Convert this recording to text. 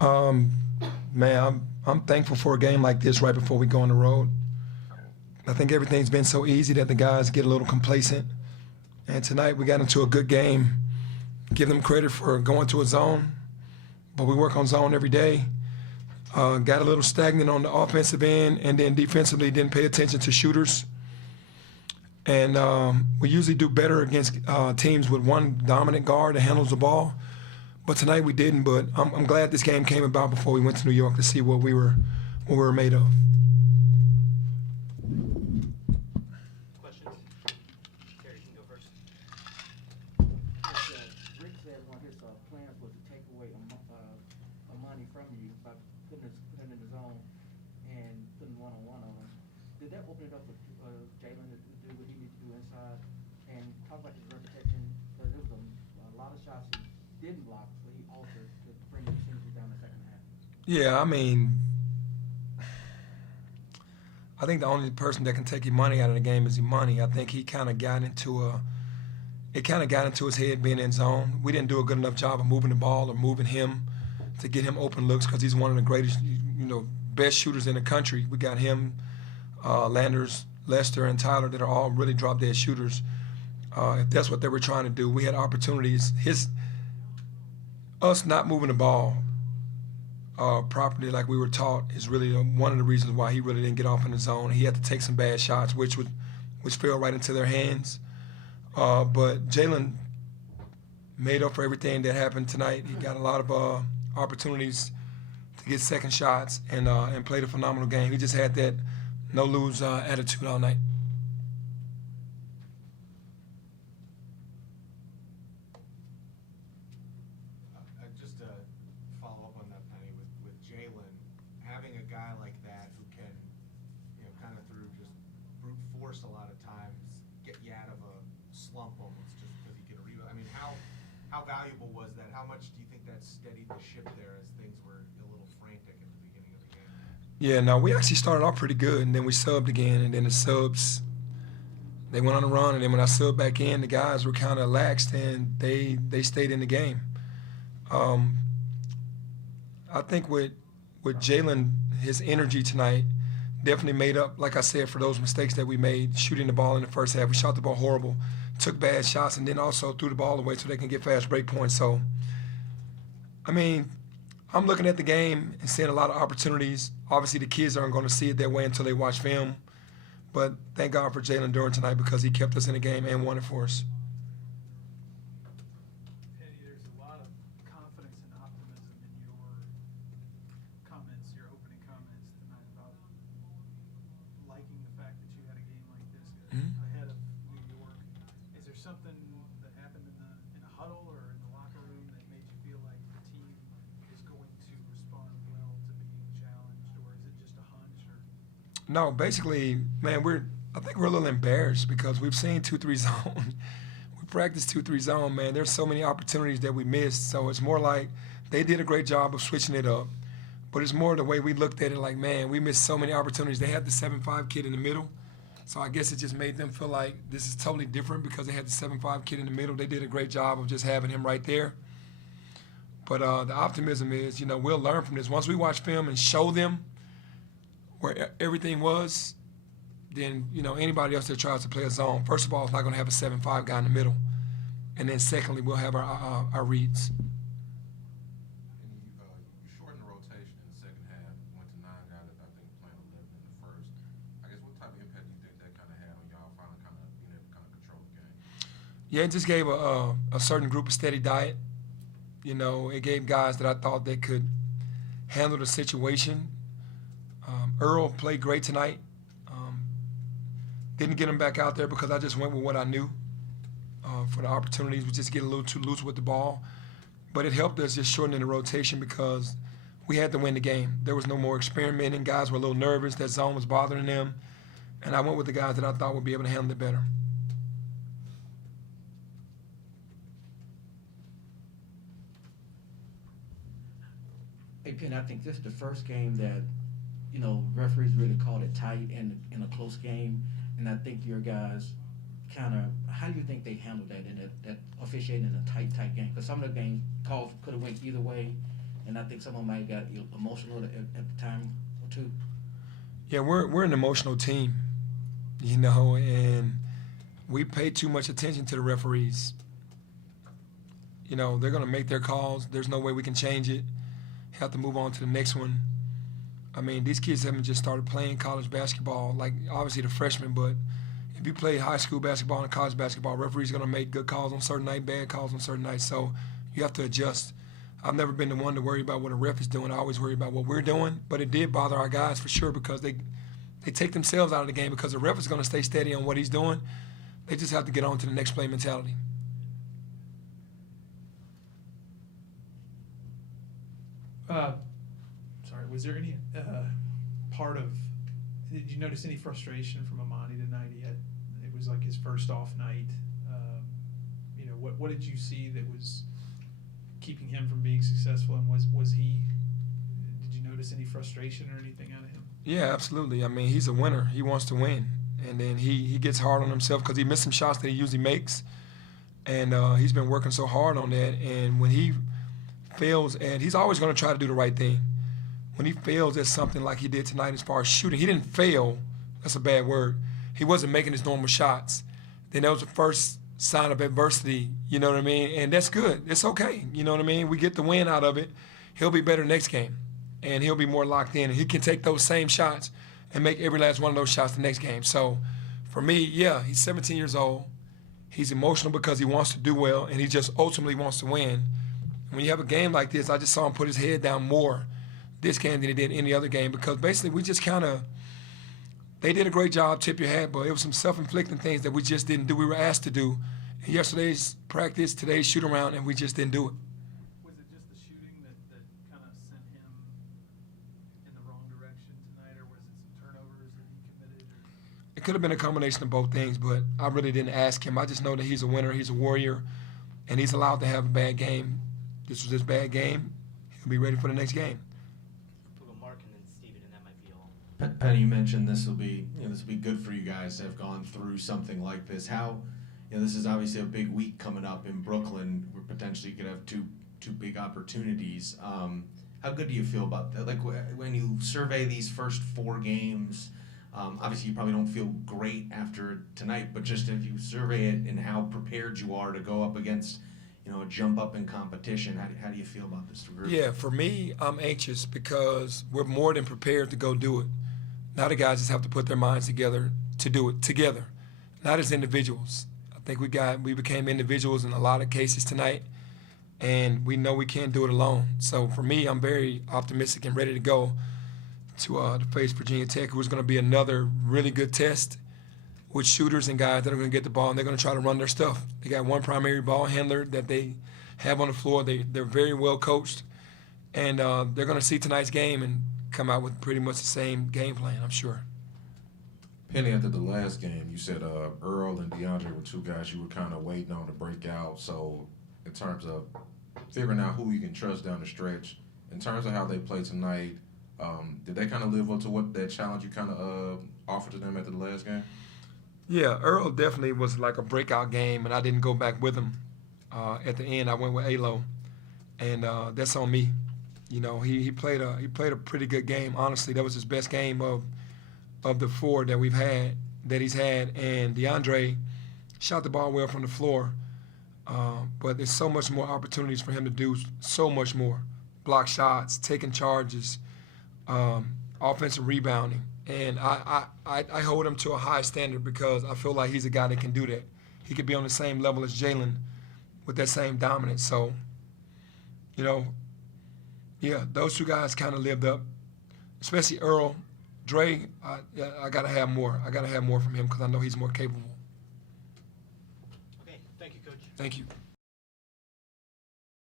Um, Man, I'm thankful for a game like this right before we go on the road. I think everything's been so easy that the guys get a little complacent. And tonight we got into a good game. Give them credit for going to a zone, but we work on zone every day. Got a little stagnant on the offensive end, and then defensively didn't pay attention to shooters. And we usually do better against teams with one dominant guard that handles the ball. But tonight we didn't. But I'm glad this game came about before we went to New York to see what we were made of. Questions? Terry, you can go first. Rick said one of his plans was to take away money from you by putting in the zone and putting one-on-one on him. Did that open it up for Jalen to do what he needs to do inside? And talk about his rim protection, because there was a lot of shots he didn't block, so he altered to bring the percentages down the second half. Yeah, I mean, I think the only person that can take Imani out of the game is Imani. I think he kind of got into his head being in zone. We didn't do a good enough job of moving the ball or moving him to get him open looks because he's one of the greatest, best shooters in the country. We got him, Landers, Lester, and Tyler that are all really drop dead shooters. If that's what they were trying to do, we had opportunities. Us not moving the ball properly like we were taught is really one of the reasons why he really didn't get off in the zone. He had to take some bad shots, which fell right into their hands. But Jalen made up for everything that happened tonight. He got a lot of opportunities to get second shots and played a phenomenal game. He just had that no-lose attitude all night. Just to follow up on that, Penny, with Jalen, having a guy like that who can, kind of through just brute force a lot of times, get you out of a slump almost just because he can rebound. I mean, how valuable was that? How much do you think that steadied the ship there as things were a little frantic at the beginning of the game? Yeah, no, we actually started off pretty good, and then we subbed again, and then the subs, they went on a run, and then when I subbed back in, the guys were kind of laxed, and they stayed in the game. I think with Jalen, his energy tonight definitely made up, like I said, for those mistakes that we made shooting the ball in the first half. We shot the ball horrible, took bad shots, and then also threw the ball away so they can get fast break points. So, I mean, I'm looking at the game and seeing a lot of opportunities. Obviously, the kids aren't going to see it that way until they watch film. But thank God for Jalen Duran tonight because he kept us in the game and won it for us. Penny, there's a lot of confidence and optimism in your comments, your opening comments tonight about liking the fact that you had a game like this ahead of New York. Is there something that happened in a huddle or in the locker room that made you feel like the team is going to respond well to being challenged, or is it just a hunch? Or No, basically, man, I think we're a little embarrassed because we've seen 2-3 zone. We practiced 2-3 zone, man. There's so many opportunities that we missed. So it's more like they did a great job of switching it up. But it's more the way we looked at it like, man, we missed so many opportunities. They had the 7'5" kid in the middle. So I guess it just made them feel like this is totally different because they had the 7'5" kid in the middle. They did a great job of just having him right there. But the optimism is, we'll learn from this. Once we watch film and show them where everything was, then, anybody else that tries to play a zone, first of all, is not going to have a 7'5" guy in the middle. And then secondly, we'll have our reads. And you shortened the rotation in the second half, went to 9 guys, I think playing 11 in the first. I guess what type of impact do you think that kind of had on y'all finally kind of being able to kind of control the game? Yeah, it just gave a certain group a steady diet. It gave guys that I thought they could handle the situation. Earl played great tonight. Didn't get him back out there because I just went with what I knew for the opportunities. We just get a little too loose with the ball. But it helped us just shortening the rotation because we had to win the game. There was no more experimenting. Guys were a little nervous. That zone was bothering them. And I went with the guys that I thought would be able to handle it better. Hey, Penn, I think this is the first game that, referees really called it tight and in a close game. And I think your guys how do you think they handled that in that officiating in a tight game? Because some of the game calls could have went either way, And I think some of them might got emotional at the time or two. Yeah, we're an emotional team, you know, and we pay too much attention to the referees. You know, they're going to make their calls. There's no way we can change it. Have to move on to the next one. I mean, these kids haven't just started playing college basketball, like obviously the freshmen, but if you play high school basketball and college basketball, referees are going to make good calls on certain nights, bad calls on certain nights. So you have to adjust. I've never been the one to worry about what a ref is doing. I always worry about what we're doing. But it did bother our guys for sure because they take themselves out of the game because the ref is going to stay steady on what he's doing. They just have to get on to the next play mentality. Sorry, was there any part of? Did you notice any frustration from Amani tonight? It was like his first off night. You know, what did you see that was keeping him from being successful? And was he? Did you notice any frustration or anything out of him? Yeah, absolutely. I mean, he's a winner. He wants to win, and then he gets hard on himself because he missed some shots that he usually makes, and he's been working so hard on that. And when he fails, and he's always going to try to do the right thing. When he fails at something like he did tonight as far as shooting, he didn't fail. That's a bad word. He wasn't making his normal shots. Then that was the first sign of adversity, you know what I mean? And that's good. It's okay, you know what I mean? We get the win out of it. He'll be better next game, and he'll be more locked in. And he can take those same shots and make every last one of those shots the next game. So for me, yeah, he's 17 years old. He's emotional because he wants to do well, and he just ultimately wants to win. When you have a game like this, I just saw him put his head down more this game than he did any other game because basically we just kind of – they did a great job, tip your hat, but it was some self-inflicting things that we just didn't do. We were asked to do. And yesterday's practice, today's shoot-around, and we just didn't do it. Was it just the shooting that kind of sent him in the wrong direction tonight, or was it some turnovers that he committed? It could have been a combination of both things, but I really didn't ask him. I just know that he's a winner, he's a warrior, and he's allowed to have a bad game. This was his bad game. He'll be ready for the next game. We'll go Mark and then Steven, and that might be all. Penny, you mentioned this will be good for you guys to have gone through something like this. How, this is obviously a big week coming up in Brooklyn. We potentially could have two big opportunities. How good do you feel about that? Like when you survey these first 4 games, obviously you probably don't feel great after tonight, but just if you survey it and how prepared you are to go up against a jump up in competition, how do you feel about this group? Yeah, for me, I'm anxious because we're more than prepared to go do it. Now the guys just have to put their minds together to do it together, not as individuals. I think we became individuals in a lot of cases tonight, and we know we can't do it alone. So for me, I'm very optimistic and ready to go to face Virginia Tech, who's going to be another really good test with shooters and guys that are going to get the ball, and they're going to try to run their stuff. They got one primary ball handler that they have on the floor. They're very well coached, and they're going to see tonight's game and come out with pretty much the same game plan, I'm sure. Penny, after the last game, you said Earl and DeAndre were 2 guys you were kind of waiting on to break out. So in terms of figuring out who you can trust down the stretch, in terms of how they played tonight, did they kind of live up to what that challenge you kind of offered to them after the last game? Yeah, Earl definitely was like a breakout game, and I didn't go back with him. At the end, I went with Alo, and that's on me. He played a pretty good game. Honestly, that was his best game of the 4 that he's had. And DeAndre shot the ball well from the floor, but there's so much more opportunities for him to do so much more. Block shots, taking charges, offensive rebounding. And I hold him to a high standard because I feel like he's a guy that can do that. He could be on the same level as Jalen with that same dominance. So, yeah, those 2 guys kind of lived up, especially Earl. Dre, I got to have more. I got to have more from him because I know he's more capable. Okay, thank you, Coach. Thank you.